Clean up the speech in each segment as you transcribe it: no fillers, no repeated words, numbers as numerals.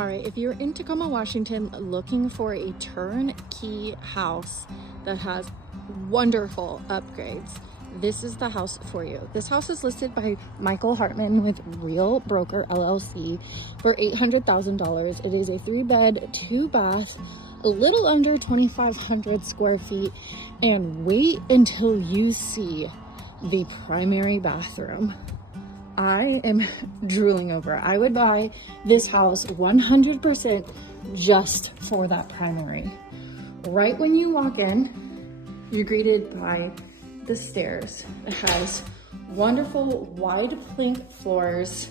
All right, if you're in Tacoma, Washington, looking for a turnkey house that has wonderful upgrades, this is the house for you. This house is listed by Michael Hartman with Real Broker LLC for $800,000. It is a 3-bed, 2-bath, a little under 2,500 square feet, and wait until you see the primary bathroom. I am drooling over it. I would buy this house 100% just for that primary. Right when you walk in, you're greeted by the stairs. It has wonderful wide plank floors,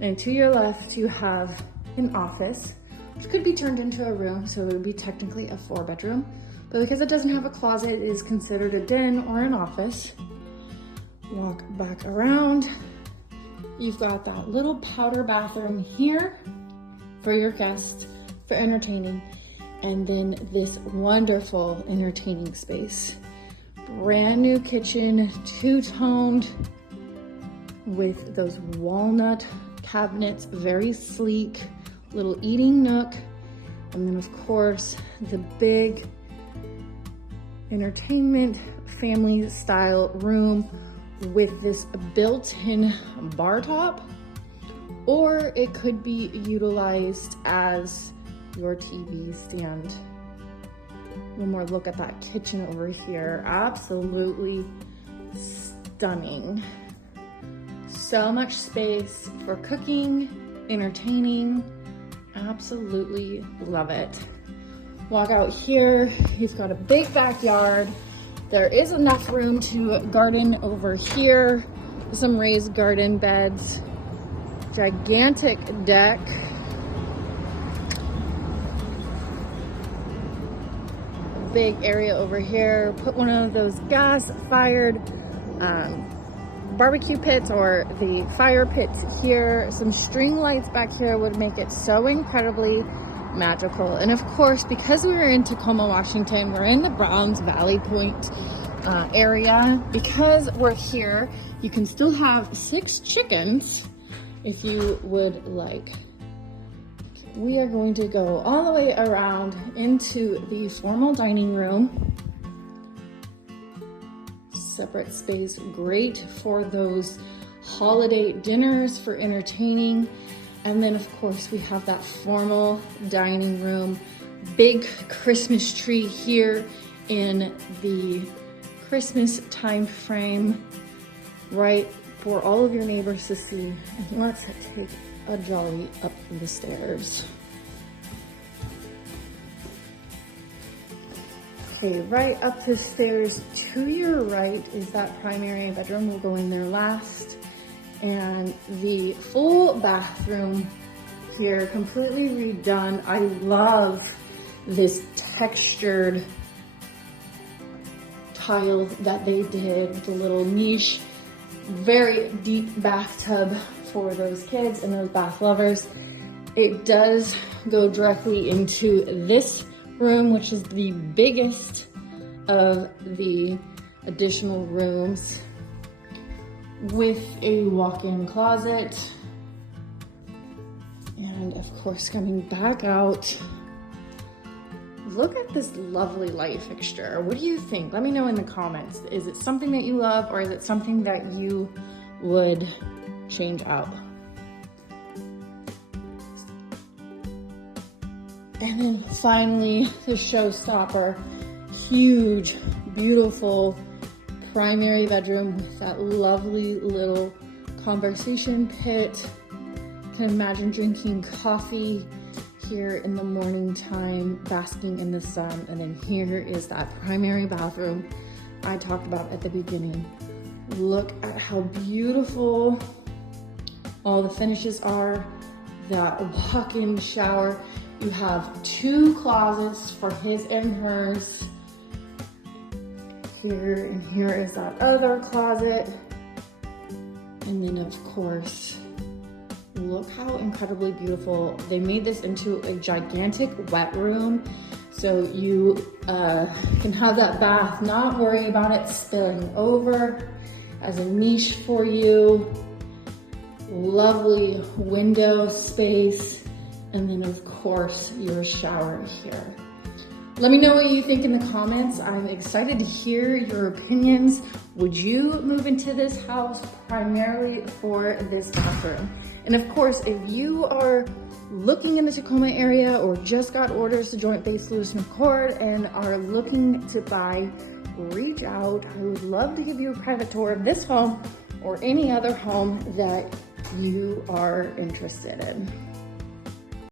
and to your left you have an office, which could be turned into a room, so it would be technically a 4-bedroom, but because it doesn't have a closet, it is considered a den or an office. Walk back around. You've got that little powder bathroom here for your guests, for entertaining, and then this wonderful entertaining space. Brand new kitchen, two-toned with those walnut cabinets, very sleek, little eating nook, and then of course the big entertainment family style room with this built-in bar top, or it could be utilized as your TV stand. One more look at that kitchen over here. Absolutely stunning. So much space for cooking, entertaining. Absolutely love it. Walk out here, you've got a big backyard. There is enough room to garden over here. Some raised garden beds. Gigantic deck. Big area over here. Put one of those gas-fired barbecue pits or the fire pits here. Some string lights back here would make it so incredibly magical. And of course, because we were in Tacoma, Washington, we're in the Browns Valley Point area. Because we're here, you can still have 6 chickens if you would like. We are going to go all the way around into the formal dining room. Separate space, great for those holiday dinners, for entertaining. And then of course we have that formal dining room, big Christmas tree here in the Christmas time frame, right, for all of your neighbors to see. And let's take a jolly up the stairs. Okay, right up the stairs to your right is that primary bedroom. We'll go in there last. And the full bathroom here, completely redone. I love this textured tile that they did with the little niche, very deep bathtub for those kids and those bath lovers. It does go directly into this room, which is the biggest of the additional rooms, with a walk-in closet. And of course, coming back out, look at this lovely light fixture. What do you think? Let me know in the comments. Is it something that you love, or is it something that you would change out? And then finally, the showstopper, huge, beautiful primary bedroom with that lovely little conversation pit. Can imagine drinking coffee here in the morning time, basking in the sun. And then here is that primary bathroom I talked about at the beginning. Look at how beautiful all the finishes are. That walk-in shower. You have 2 closets for his and hers. Here, and here is that other closet. And then of course, look how incredibly beautiful. They made this into a gigantic wet room, so you can have that bath, not worry about it spilling over, as a niche for you. Lovely window space, And then of course, your shower here. Let me know what you think in the comments. I'm excited to hear your opinions. Would you move into this house primarily for this bathroom? And of course, if you are looking in the Tacoma area or just got orders to Joint Base Lewis McCord and are looking to buy, reach out. I would love to give you a private tour of this home or any other home that you are interested in.